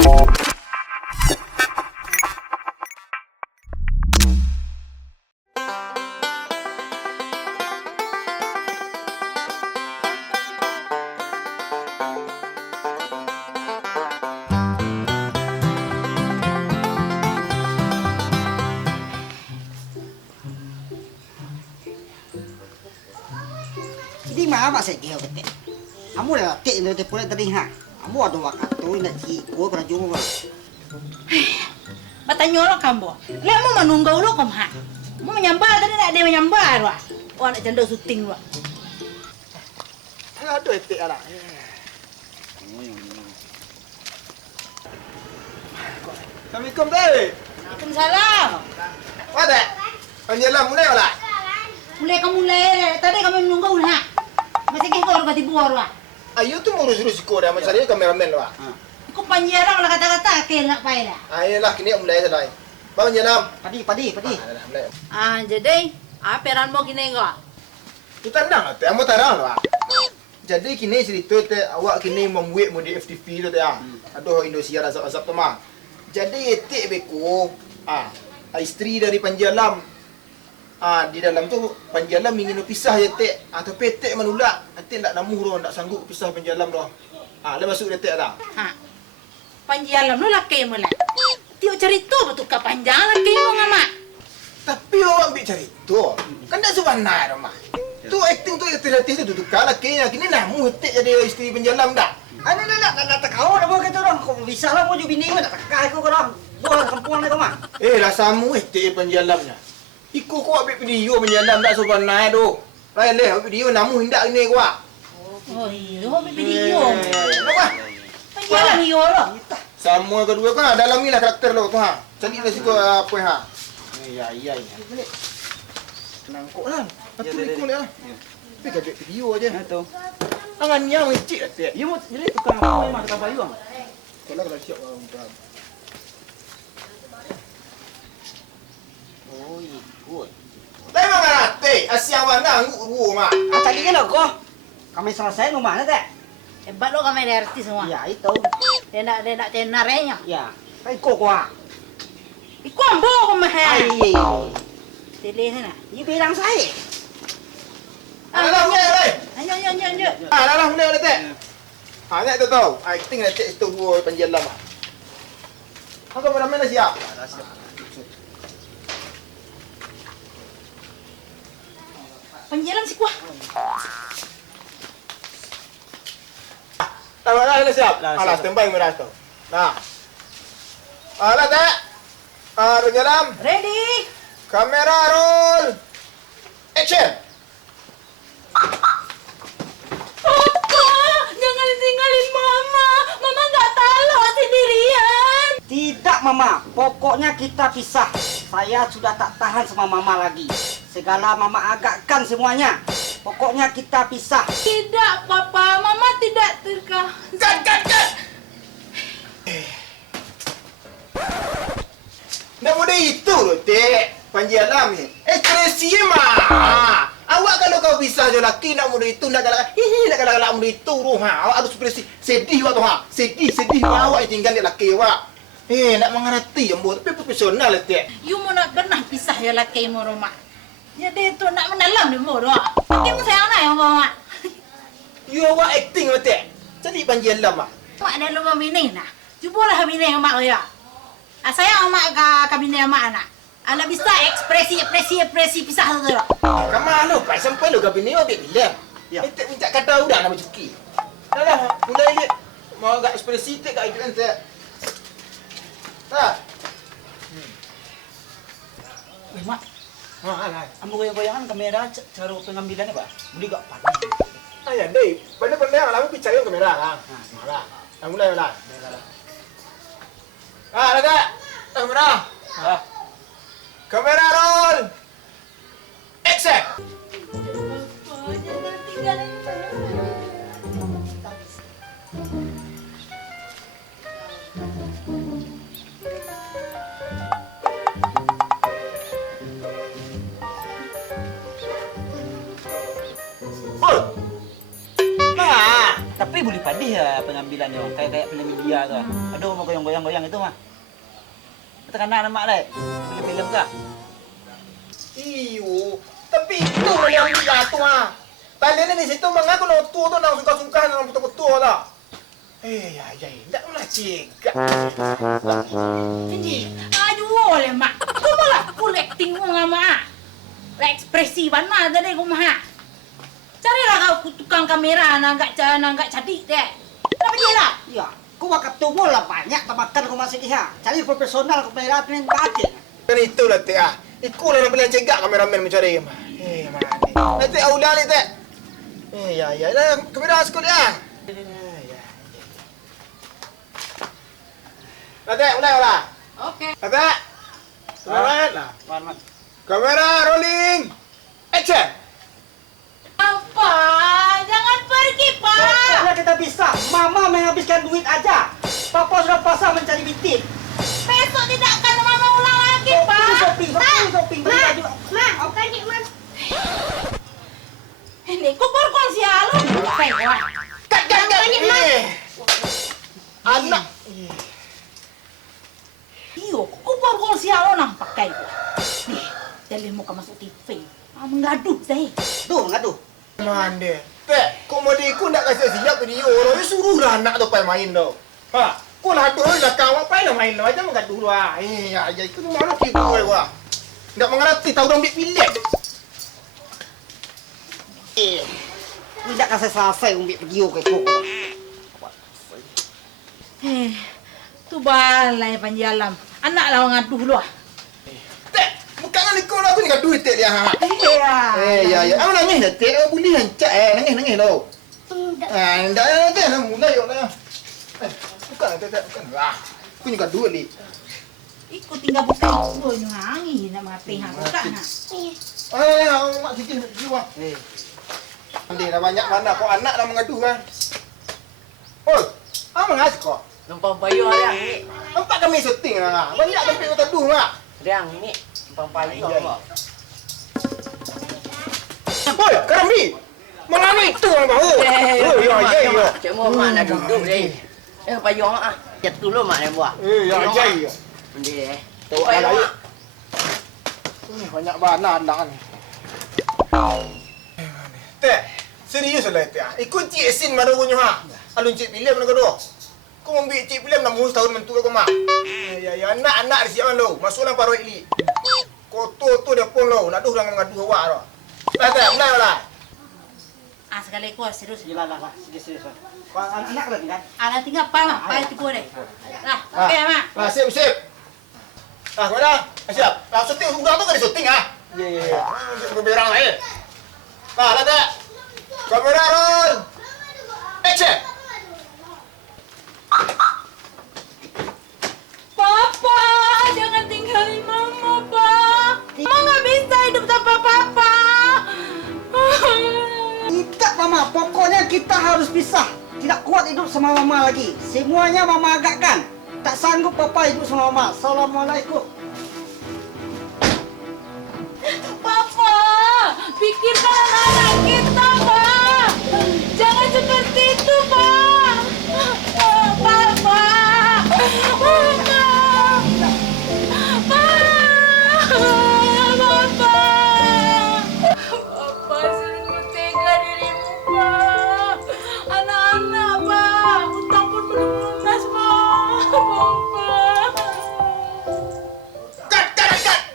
Hindi maama sa ikihaw kete. Amo na ti no te pula tadi ha. Amo ado wakato na ti ko para jumo ba. Batanyolo kambo. Le mo manunggaw lo kam ha. Mo menyambar tadi nak dia menyambar wa. Oh nak janda syuting wa. Aduh ete ala. Assalamualaikum deh. Waalaikumsalam. Ada. Penyelam mulai wala. Mulai kamu mulai. Tadi kami menunggu ha. Masih kikor ka tibuar wa. Ayo tu ngurus-urus ko dah macam saya kameramen lah. Ko panjara wala kata-kata ke nak paila. Ayolah kini mulai dah. Bang nyelam. Padi. Jadi peran mo kini ko. Kita nang ate amo tarang lah. Jadi kini cerita te awak kini membuat modi FTV tu ya. Aduh Indonesia azab-azab tu mah. Jadi etik beko. Isteri dari Panjalam. Di dalam tu Panjalam ingin pisah je tek. Tapi tek menolak. Tek tak namuh dah, tak sanggup pisah Panjalam dah. Dia masuk dia tek dah. Panjalam no laki mo la. Tio cerita betul ka panjang laki mo nga mak. Tapi awak ambil cari tu. Kan tak sebenar mah. Tu acting tu latih tu duduk kalah kayaknya. Kini namuh tek jadi isteri Panjalam dah. Nak kau dah buat gitu dong. Kau bisa lah mau jadi bini nak tak kau dong. Buat kampung ni kau mah. Rasamu tek Panjalamnya. Ikut kau ambil video Panjalam tak sebenar tu. Lain leh video namuh hindak ini kau. Oh iya, mo video. Apa? Panjalam iyo lo. Semua kedua kan dalam ni lah karakter lo tu ha. Cari lah siku apa ha. Iya. Nangkuk lah. Aku ikut lah. Tapi kau video aja. Itu. Tangannya mecik atik. Ya mau jadi tukang apa memang tukang payung. Kalau siap orang tu. Oh, ikut. Lai mana atik? Asyik mana nguk mah. Tadi kan kok kami selesai rumah mana teh? Hebat lo kami dari artis semua. Ya itu. Dia nak tenarenya. Ya. Kai kok kuah. Iku ambo ko mah. Ai. Tele sana. Ini bilang saya. Alah mulai lai. Anyo. Alah mulai atik. Nak tu tahu. Acting atik itu dua Panjalam ah. Kau kameramen dah siap? Panjalam si kuah. Dah siap. Dah Alah siap. standby merah tu. Nah. Alah tak. Panjalam. Ready? Kamera roll. Action. Papa, jangan tinggalin mama. Mama nggak tahu sendirian. Tidak mama, pokoknya kita pisah. Saya sudah tak tahan sama mama lagi. Segala mama agakkan semuanya. Pokoknya kita pisah. Tidak, Papa. Mama tidak Cut. Nak muda itu loh, Dek. Panjalam ni. Ekspresi mah. Awak kalau kau pisah je laki nak muda itu nak galak muda itu tu ha. Awak harus ekspresi sedih awak tu ha. Sedih awak yang tinggal di laki awak. Nak mengerti ambo tapi profesional Dek. You mau nak pernah pisah ya laki mo rumah. Jadi itu nak menalam di mo doa. Tapi mo sayang na yung mama. You awak acting Dek. Jadi Panjalam ah. Mak ada lumang bini na. Jubulah bini ang mak ya. Saya mak kabini mak anak. Anak bisa ekspresi pisah tu. Kamu lu pak sampai lu kabini awak bilang. Ya. Minta kata udah nama cuki. Dah mulai je. Mau agak ekspresi tak itu ente. Dah. Mak, Alah. ambo goyang-goyangan kamera cara pengambilannya pak. Beli gak panas. Ayah deh. Pandai lama bicara yang kamera lah. Malah. Mulai lah. Ada. Kamera. Kamera roll. Action. Jangan tinggalin Full. Nah. Tapi boleh padi ya pengambilan yo. Kayak film India tu. Aduh, mau goyang-goyang itu mah. Tekan nak mak leh. Film tak? Iyo, tapi itu yang jatuh ah. Talian di situ mengaku no tua tu nang suka-suka nang betul-betul dah. Ya, tak nak cakap. Jadi, aduh oleh mak. Kau malah full acting mo nga mak. Ekspresiban na tadi ko mah. Carilah kau tukang kamera na enggak cadik deh. Kenapa dia lah? Ya, kau wakat tunggu lah banyak tamakan kau masih dia. Cari profesional kamera pilih baca. Kan itu lah teh ah. Ikut lah nak cegak kameramen mencari mah. Mana? Nanti aulah ni teh. Ya, dah kamera sekut ya. Nanti mulai lah. Oke. Nanti. Semangat lah. Kamera rolling. Action. Apa? Jangan pergi, Pak. Pokoknya kita bisa. Mama menghabiskan duit aja. Papa sudah pasang mencari bintik. Besok tidak akan mama ulang lagi, Pak. Shopping. Ma, pergi, Ma. Ini kupur kong sialo. Kat. Anak. Iyo, kupur kong sialo nang pakai ko. Nih, dali mo ka masuk TV. Menggaduh saya. Tuh, ngadu. Mana? Teh, komedi ku nak kasi siap video. Orang suruhlah anak tu pai main tu. Ha, ku lah tu lah kawan pai nak main macam menggaduh lu ah. Ya, itu mana kita gua. Ndak mengerti tahu dong pilih. Tidak kasih selesai umbi video kayak kau. Tu balai panjalam. Anak lah ngaduh lu ah. Teh, bukan ni kau aku ni gaduh teh dia ha. Iya. Ya. Aku nangis dah teh, boleh hancak nangis lo. Ndak teh nak mulai yo lah. Bukan bukan. Wah, aku ni gaduh ni. Ikut tinggal buka gua nyanyi nak mati hang buka nak. Mak sikit jiwa. Nanti dah banyak mana kau anak dah mengaduh kan. Oi, mengas kau. Numpang payu ada ni. Nampak kami syuting lah. Banyak tempat kau teduh mak. Riang ni. Numpang payu apa? Oi, Karambi. Mengani itu orang bahu. Ya. Cik Muhammad nak duduk ni. Payu ah. Jat dulu mak nak buat. Ya. Mendih. Tahu Payu ada mak. banyak bana anak ni. Teh, serius lah teh. Ikut cik sin mana punya ha. Alun cik pilih mana kedua. Kau ambil cik pilih 6 tahun mentu kau mak. Ya, anak di siapa lo? Masuklah paruh ini. Kotor tu dia pun lo. Nak duh dengan ngadu awak lo. Teh, mulai lah. Sekali ko serius. Gila lah, serius. Kau anak lagi kan? Anak tinggal pa mak, pa itu deh. Lah, oke mak. Sip. Mana? Siap. Syuting sudah tu kan syuting ah. Ya. Berberang lah. Lah teh. Kamera roll. Action. Papa, jangan tinggalin mama, Pak. Mama nggak bisa hidup tanpa papa. Tidak, Mama. Pokoknya kita harus pisah. Tidak kuat hidup sama Mama lagi. Semuanya Mama agakkan. Tak sanggup Papa hidup sama Mama. Assalamualaikum. Papa, pikirkan anak kita, Pak. Jangan seperti itu, Pak. Papa. Mama. Papa. Papa sungguh tega dirimu, Pak. Anak-anak, Pak. Utang pun belum lunas, Pak. Papa. Kat.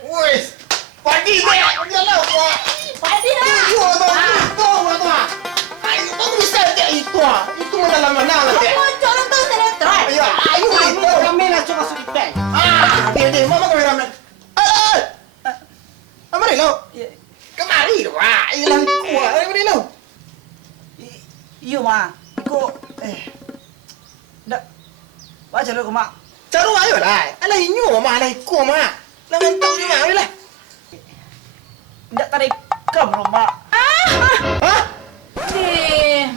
Wes. Pagi teh. Jalan buat. Padi lah. Itu. Ayo, tu bisa teh itu ah. Itu mana mana lah teh. Muncul tu sinetron. Ya, ayo itu. Kamera coba sudah. Dia, mama kameraman. Mari lo. Kemari lo. Iyalah kuat. Mari lo. Iyo, Ma. Iko Ndak. Baca dulu, Mak. Caru ayo lah. Alah inyo mah alah ko mah. Lah mentang ni mah lah. Ndak tarik kam lo, Mak. Hah?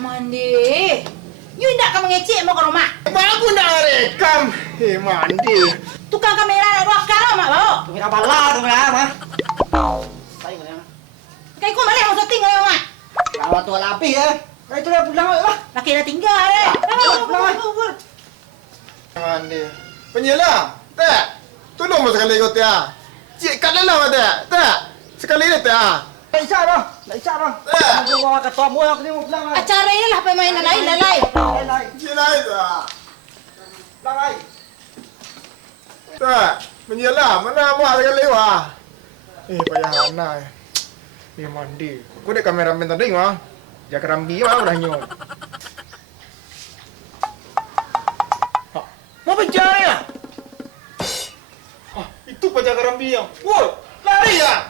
Mandi. You tidak akan mengecek mau ke rumah. Aku nak rekam. Mandi. Tukang kamera nak buat kalau mak bawa. Kamera bala tu Ma. Saya mana? Kayak kau malah mau syuting kalau mak. Kalau tu lapis ya. Nah, itu dah pulang lah. Laki dah tinggal eh. Pulang. Jangan dia. Penyelah. Tak. Tolong mo sekali ko tiya. Cik kat lelah tak. Tak. Sekali ni tak. Tak isap dah. Tak isap dah. Aku bawa ketua mu yang kena pulang lah. Acara ni lah permainan lain lalai. Cik lain tak. Pulang lah. Tak. Penyelah. Mana buat sekali wah. Payah Hana. Mandi. Aku dek kameramen tadi wah. Jaga rambi wah udah nyok. Mau penjara ya? Itu penjaga rambi yang. Woi, lari ya.